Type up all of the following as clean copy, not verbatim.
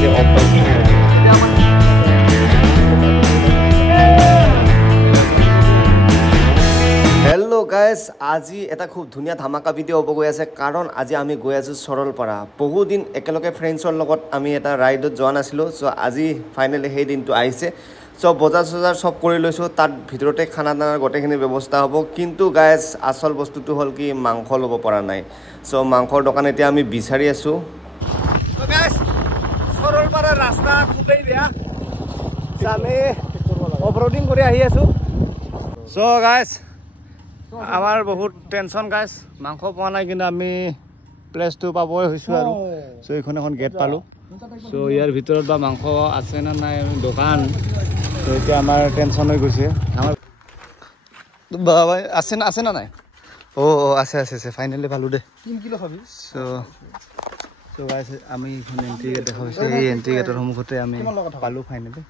যে open hello' guys আজি এটা খুব ধুনীয়া ধামাকা ভিডিঅ' হ'ব গৈ আছে কাৰণ আজি আমি গৈ আছোঁ সৰলপাৰা বহুদিন একেলগে ফ্ৰেণ্ডছৰ লগত আমি এটা ৰাইডত যোৱা নাছিলোঁ চ' আজি ফাইনেলি সেই দিনটো আহিছে চ' বজাৰ চজাৰ চব কৰি লৈছোঁ তাত ভিতৰতে খানা দানাৰ গোটেইখিনি ব্যৱস্থা হ'ব কিন্তু গাইজ আচল বস্তুটো হ'ল কি মাংস ল'ব পৰা নাই চ' মাংসৰ দোকান এতিয়া আমি বিচাৰি আছোঁ সৰলপাৰাৰ ৰাস্তা খুবেই বেয়া আমি অফৰোডিং কৰি আহি আছোঁ চ' গাইজ আমাৰ বহুত টেনশ্যন গাইজ মাংস পোৱা নাই কিন্তু আমি প্লেচটো পাবই হৈছোঁ আৰু চ' এইখন এখন গেট পালোঁ চ' ইয়াৰ ভিতৰত বা মাংস আছে নে নাই দোকান চ' এতিয়া আমাৰ টেনশ্যন হৈ গৈছে আমাৰ আছে না নাই আছে ফাইনেলি পালোঁ দে চ' গাইজ আমি এইখন এণ্ট্ৰি গেট দেখা পাইছোঁ এই এণ্ট্ৰি গেটৰ সন্মুখতে আমি পালোঁ ফাইনেলি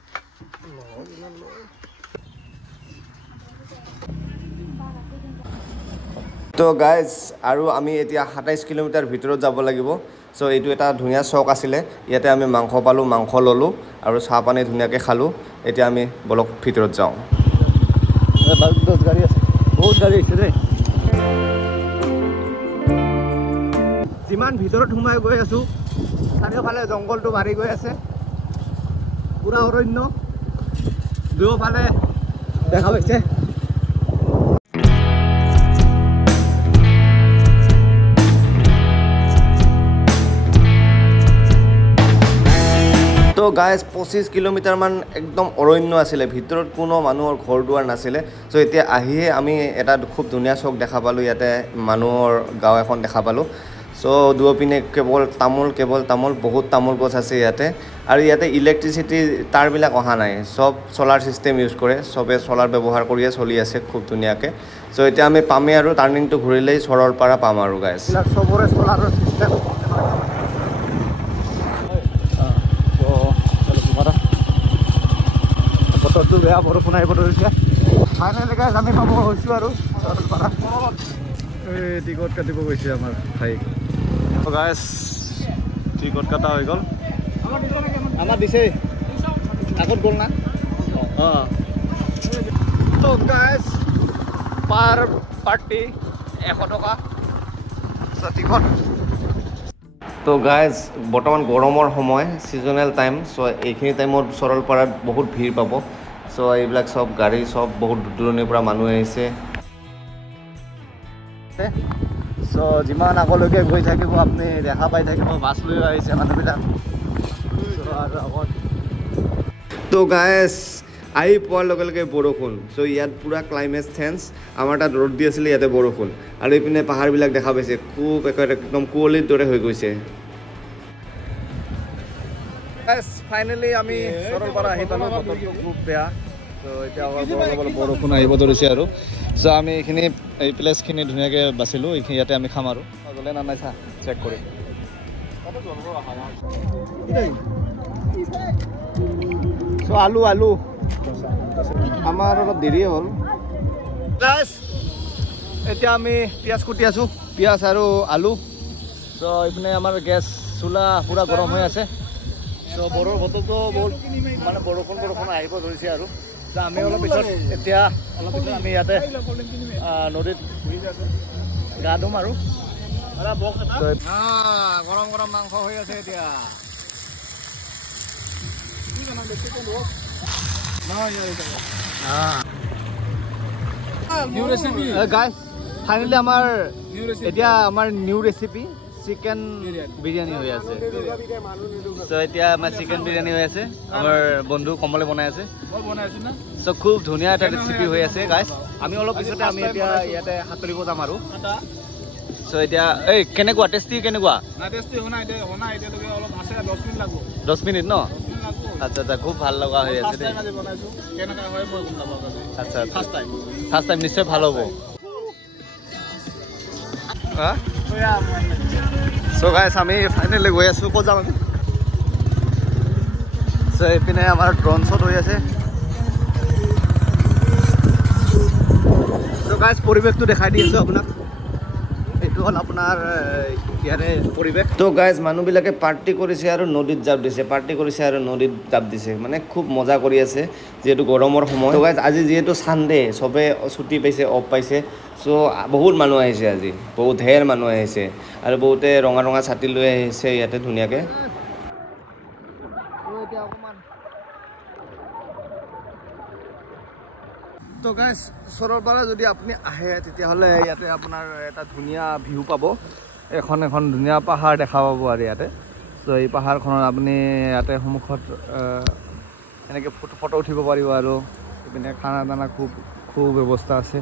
তো গাইজ আৰু আমি এতিয়া ২৭ কিলোমিটাৰ ভিতৰত যাব লাগিব চ' এইটো এটা ধুনীয়া চক আছিলে ইয়াতে আমি মাংস পালোঁ মাংস ল'লোঁ আৰু চাহ পানী ধুনীয়াকৈ খালোঁ এতিয়া আমি বলক ভিতৰত যাওঁ গাড়ী আছে বহুত গাড়ী আহিছে দেই যিমান ভিতৰত সোমাই গৈ আছোঁ চাৰিওফালে জংঘলটো বাঢ়ি গৈ আছে পূৰা অৰণ্য দুয়োফালে দেখা পাইছে তো গাইজ ২৫ কিলোমিটাৰমান একদম অৰণ্য আছিলে ভিতৰত কোনো মানুহৰ ঘৰ দুৱাৰ নাছিলে চ' এতিয়া আহিয়ে আমি এটা খুব ধুনীয়া চক দেখা পালোঁ ইয়াতে মানুহৰ গাঁও এখন দেখা পালোঁ চ' দুয়োপিনে কেৱল তামোল বহুত তামোল গছ আছে ইয়াতে আৰু ইয়াতে ইলেক্ট্ৰিচিটি তাঁৰবিলাক অহা নাই চব চলাৰ ছিষ্টেম ইউজ কৰে চবে চলাৰ ব্যৱহাৰ কৰিয়ে চলি আছে খুব ধুনীয়াকৈ চ' এতিয়া আমি পামেই আৰু টাৰ্ণিংটো ঘূৰিলেই সৰলপাৰা পাম আৰু গাইজ চবৰে চলাৰৰ ছিষ্টেম বতৰটো বেয়া বৰষুণ আহিব ধৰিছে ফাইনেলি গাইজ আমি পাব হৈছোঁ আৰু সৰলপাৰা এই টিকট কাটিব গৈছে আমাৰ ভাই গাইজ টিকট কটা হৈ গ'ল আমাৰ দিছে আগত গ'ল না তো গাইজ পাৰ পাৰ্টি 100 টকা টিকট তো গাইজ বৰ্তমান গৰমৰ সময় ছিজনেল টাইম চ' এইখিনি টাইমত সৰলপাৰাত বহুত ভিৰ পাব চ' এইবিলাক চব গাড়ী চব বহুত দূৰণিৰ পৰা মানুহ আহিছে চ' যিমান আগলৈকে গৈ থাকিব আপুনি দেখা পাই থাকিব বাছ লৈ আহিছে মানুহবিলাক তো গাইজ আহি পোৱাৰ লগে লগে বৰষুণ চ' ইয়াত পূৰা ক্লাইমেট চেঞ্জ আমাৰ তাত ৰ'দ দি আছিলে ইয়াতে বৰষুণ আৰু এইপিনে পাহাৰবিলাক দেখা পাইছে খুব একদম কুঁৱলীৰ দৰে হৈ গৈছে ফাইনেলি আমি সৰলপাৰা আহি পালোঁ বতৰটো খুব বেয়া চ' এতিয়া অলপ বৰষুণ আহিব ধৰিছে আৰু চ' আমি এইখিনি এই প্লেচখিনি ধুনীয়াকৈ বাচিলোঁ এইখিনি ইয়াতে আমি খাম আৰু গ'লে না নাই চা চেক কৰি চ' আলু আমাৰ অলপ দেৰিয়ে হ'ল এতিয়া আমি পিঁয়াজ কুটি আছোঁ পিঁয়াজ আৰু আলু চ' এইপিনে আমাৰ গেছ চোলা পূৰা গৰম হৈ আছে চ' বৰৰ বতৰটো বহুত মানে বৰষুণ আহিব ধৰিছে আৰু আমি অলপ পিছত আমি ইয়াতে নদীত গা ধুম আৰু গৰম মাংস হৈ আছে এতিয়া গাইজ ফাইনেলি আমাৰ এতিয়া আমাৰ নিউ ৰেচিপি চিকেন বিৰিয়ানী হৈ আছে চ' এতিয়া আমাৰ চিকেন বিৰিয়ানী হৈ আছে আমাৰ বন্ধু কমলে বনাই আছে চ' খুব ধুনীয়া এটা ৰেচিপি হৈ আছে গাইজ আমি অলপ পিছতে আমি এতিয়া ইয়াতে সাঁতুৰিব যাম আৰু চ' এতিয়া এই কেনেকুৱা টেষ্টি কেনেকুৱা 10 মিনিট ন আচ্ছা খুব ভাল লগা হৈ আছে দেই আচ্ছা ফাৰ্ষ্ট টাইম নিশ্চয় ভাল হ'ব চ' গাইজ আমি ফাইনেলি গৈ আছোঁ ক'ত যাম আমি চ' এইপিনে আমাৰ ড্ৰোন শ্বট হৈ আছে চ' গাইজ পৰিৱেশটো দেখাই দি আছোঁ আপোনাক এইটো হ'ল আপোনাৰ ইয়াৰে পৰিৱেশ। তো গাইজ মানুহবিলাকে পাৰ্টি কৰিছে আৰু নদীত জাপ দিছে, পাৰ্টি কৰিছে আৰু নদীত জাপ দিছে, মানে খুব মজা কৰি আছে যিহেতু গৰমৰ সময়। তো গাইজ আজি যিহেতু ছানডে, চবে ছুটি পাইছে, অফ পাইছে, চ' বহুত মানুহ আহিছে আজি, বহুত ঢেৰ মানুহ আহিছে আৰু বহুতে ৰঙা ৰঙা ছাতি লৈ আহিছে ইয়াতে ধুনীয়াকৈ। তো গাইজ সৰলপাৰা যদি আপুনি আহে তেতিয়াহ'লে ইয়াতে আপোনাৰ এটা ধুনীয়া ভিউ পাব, এখন ধুনীয়া পাহাৰ দেখা পাব আৰু ইয়াতে। চ' এই পাহাৰখনত আপুনি ইয়াতে সন্মুখত এনেকৈ ফটো উঠিব পাৰিব আৰু ইপিনে খানা দানা খুব ব্যৱস্থা আছে।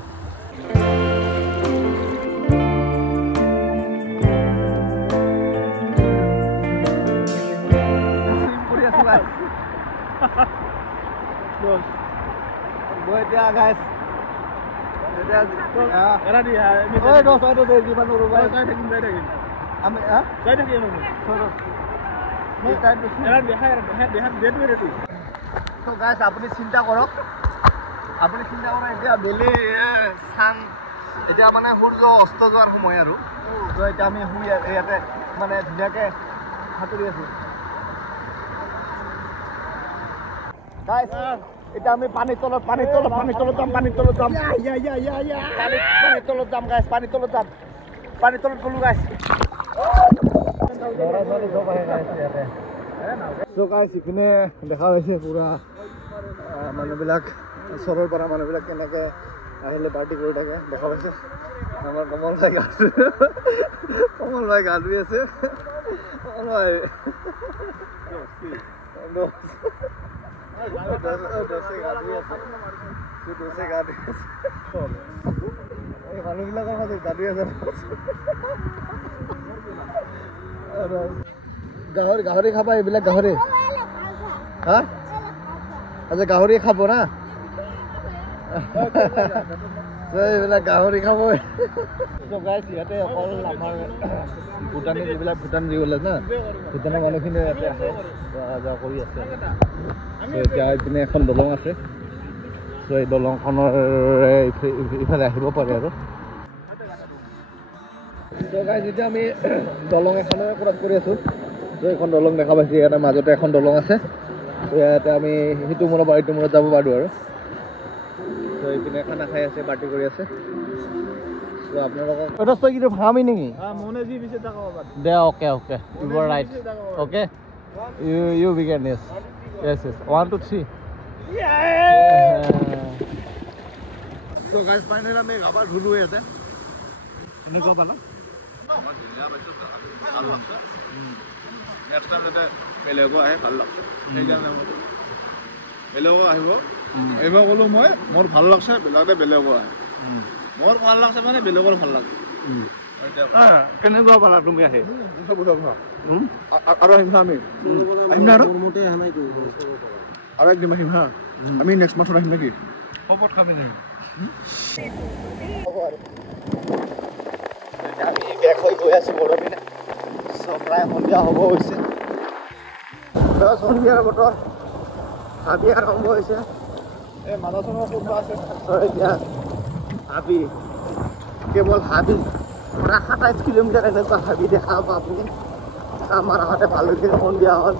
আপুনি চিন্তা কৰক, এতিয়া বেলি চান, এতিয়া মানে সূৰ্য অস্ত যোৱাৰ সময় আৰু। তো এতিয়া আমি শুই ইয়াতে মানে ধুনীয়াকৈ সাঁতুৰি আছোঁ। এতিয়া আমি পানীৰ তলত যাম, পানীৰ তলত যাম, পানীৰ তলত যাম গাইছ, পানীৰ তলত যাম, পানীৰ তলত গ'লো গাইছ। ইপিনে দেখা পাইছে পুৰা মানুহবিলাক, সৰলপাৰা মানুহবিলাক কেনেকৈ আহিলে পাৰ্টি কৰি থাকে দেখা পাইছে। আমাৰ কমল ভাই গা ধুই আছে। কমল ভাই মানুহবিলাকৰ মাজত গা ধুই আছে। গাহৰি খাবা, এইবিলাক গাহৰি হা? আচ্ছা গাহৰি খাব না, এইবিলাক গাহৰি খাব। ইয়াতে অকল আমাৰ ভূটানী যিবিলাক ভূটান যিবিলাক না, ভূটানৰ মানুহখিনি ইয়াতে আহে, অহা যোৱা কৰি আছে। এতিয়া এইপিনে এখন দলং আছে, চ' এই দলংখনৰে ইফালে আহিব পাৰে আৰু। যেতিয়া আমি দলং এখনৰ ক্ৰছ কৰি আছোঁ, চ' এইখন দলং দেখা পাইছোঁ, ইয়াতে মাজতে এখন দলং আছে। ত' ইয়াতে আমি সিটো মূৰত বা ইটো মূৰত যাব পাৰোঁ আৰু। চ' এইপিনে খানা খাই আছে, পাৰ্টি কৰি আছে। চ' আপোনালোকক কিন্তু ভামি নেকি দে? Okay you are right, okay you begin, yes 1 2 3। So' guys finally আমি গাবা ধুলোঁ ইয়াতে, এনেকুৱা পালা। নেক্সট টাইম যাতে বেলেগো আহে, ভাল লাগছে সেইকাৰণে মই বেলেগো আহিব ক'লোঁ মই, মোৰ ভাল লাগছে, বেলেগো আহে। মোৰ ভাল লাগছে মানে বেলেগৰ ভাল লাগে। কেনেকুৱা পালা তুমি আহি? আৰু আহিম হা, আমি আহিম না আৰু একদিন আহিম হা, আমি নেক্সট মাছত আহিম নেকি? খবত খাবি নাই? আমি বেক হৈ গৈ আছোঁ বৰপিনে, চব প্ৰায় সন্ধিয়া হ'ব হৈছে। সন্ধিয়াৰ বতৰ, হাবি আৰম্ভ হৈছে। এই মানুহজনৰ কোনবা আছে এতিয়া হাবি, কেৱল হাবি, প্ৰায় 27 কিলোমিটাৰ এনেকুৱা হাবি দেখা পাব আপুনি। আমাৰ আগতে ভাল হৈছিল, সন্ধিয়া হ'ল।